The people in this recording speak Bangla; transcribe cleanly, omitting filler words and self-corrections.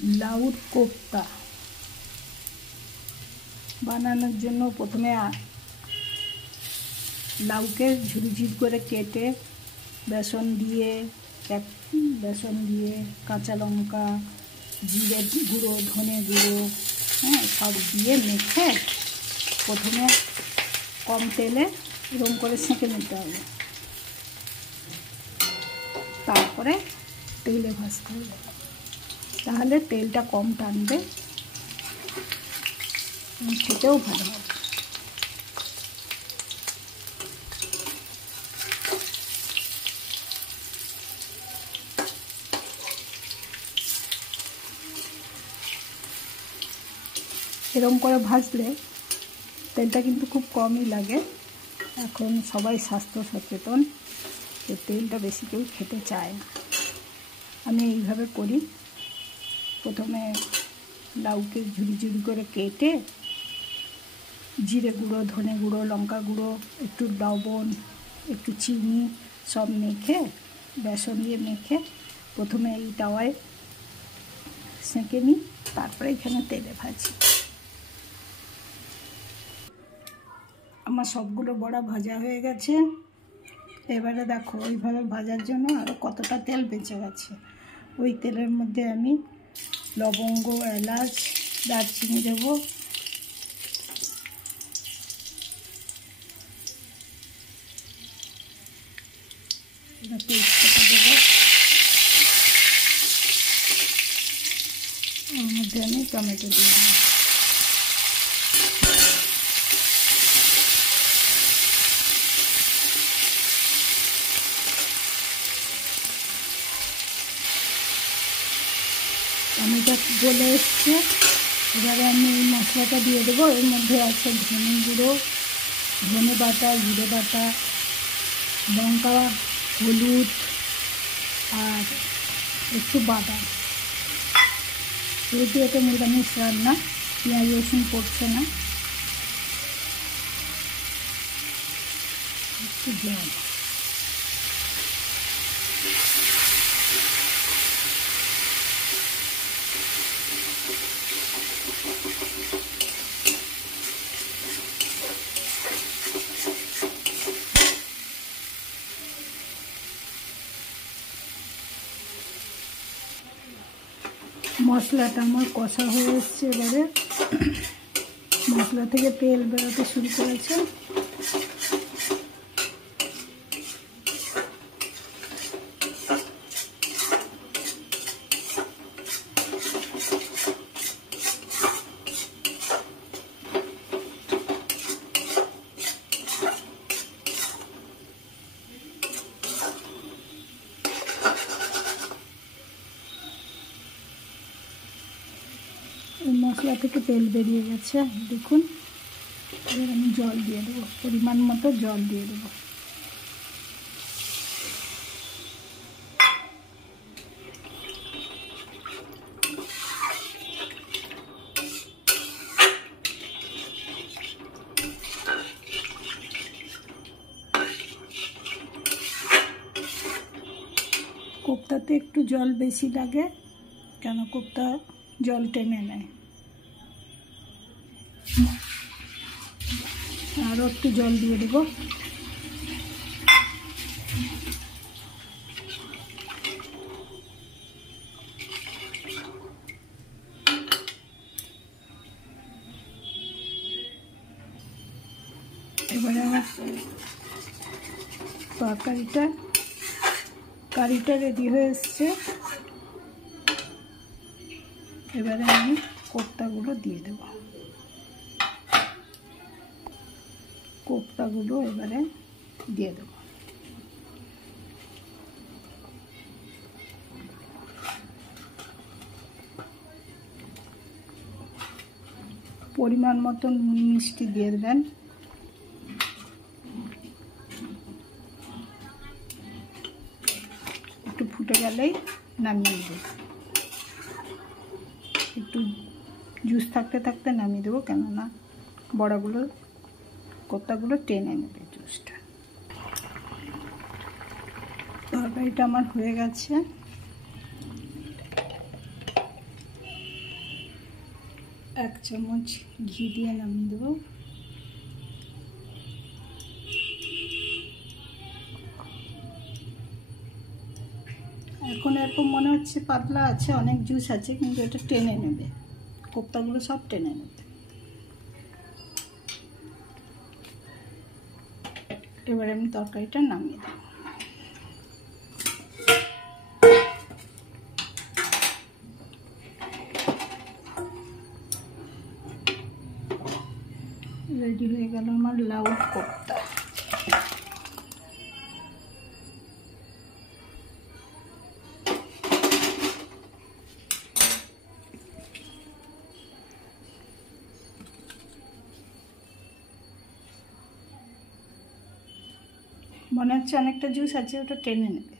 লাউর কোপ্তা বানানোর জন্য প্রথমে লাউকে ঝুরঝুর করে কেটে বেসন দিয়ে কাঁচা লঙ্কা, জিরে গুঁড়ো, ধনে গুঁড়ো, সব দিয়ে মেখে প্রথমে কম তেলে এরকম করে সেঁকে নিতে হবে, তারপরে তেলে ভাজতে হবে, তাহলে তেলটা কম টানবে, খেতেও ভালো হবে। এরকম করে ভাজলে তেলটা কিন্তু খুব কমই লাগে। এখন সবাই স্বাস্থ্য সচেতন, তেলটা বেশি কেউ খেতে চায় না। আমি এইভাবে করি, প্রথমে লাউকে ঝুরি করে কেটে জিরে গুঁড়ো, ধনে গুঁড়ো, লঙ্কা গুঁড়ো, একটু লবণ, একটু চিনি সব মেখে বেসন দিয়ে মেখে প্রথমে এই তাওয়ায় সেঁকে নিই, তারপরে এখানে তেলে ভাজি। আমার সবগুলো বড়া ভাজা হয়ে গেছে। এবারে দেখো ওইভাবে ভাজার জন্য আরও কতটা তেল বেঁচে গেছে। ওই তেলের মধ্যে আমি লবঙ্গ, এলাচ, দারচিনি দেবো, তেজপাতা দেবো, ওর মধ্যে আমি টমেটো দিয়ে দেবো। টমেটো গলে এসছে, এবারে আমি এই মশলাটা দিয়ে দেবো। এর মধ্যে আছে ধনে গুঁড়ো, ধনে বাটা, জিরে বাটা, লঙ্কা, হলুদ আর একটু বাদাম। যেহেতু এটা নিরামিষ রান্না, পেঁয়াজ রসুন পড়ছে না, একটু জল। মশলাটা আমার কষা হয়ে এসছে, এবারে মশলা থেকে তেল বেরোতে শুরু করেছে। মশলা থেকে তেল বেরিয়ে গেছে, দেখুন। এবার আমি জল দিয়ে দেবো, পরিমাণ মতো জল দিয়ে দেবো। কোপ্তাতে একটু জল বেশি লাগে, কেন কোপ্তা জল টেনে নেয়। আরও একটু জল দিয়ে দেবো। এবারে আমার কারিটা রেডি হয়ে এসছে। এবারে আমি কোপ্তাগুলো দিয়ে দেব। কোপ্তাগুলো এবারে দিয়ে দেব। পরিমাণ মতো নুন মিষ্টি দিয়ে দেবেন। একটু ফুটে গেলেই নামিয়ে দেব। একটু জুস থাকতে থাকতে নামিয়ে দেবো, কেননা বড়াগুলো কোপ্তাগুলো টেনে নেবে জুসটা। তরকারিটা আমার হয়ে গেছে। 1 চামচ ঘি দিয়ে নামিয়ে দেবো। এখন এরকম মনে হচ্ছে পাতলা আছে, অনেক জুস আছে, কিন্তু এটা টেনে নেবে, কোপ্তাগুলো সব টেনে নেবে। এবার আমি তরকারিটা নামিয়ে দেবো। রেডি হয়ে গেল আমার লাউ কোপ্তা। মনে হচ্ছে অনেকটা জুস আছে, ওটা টেনে নেবে।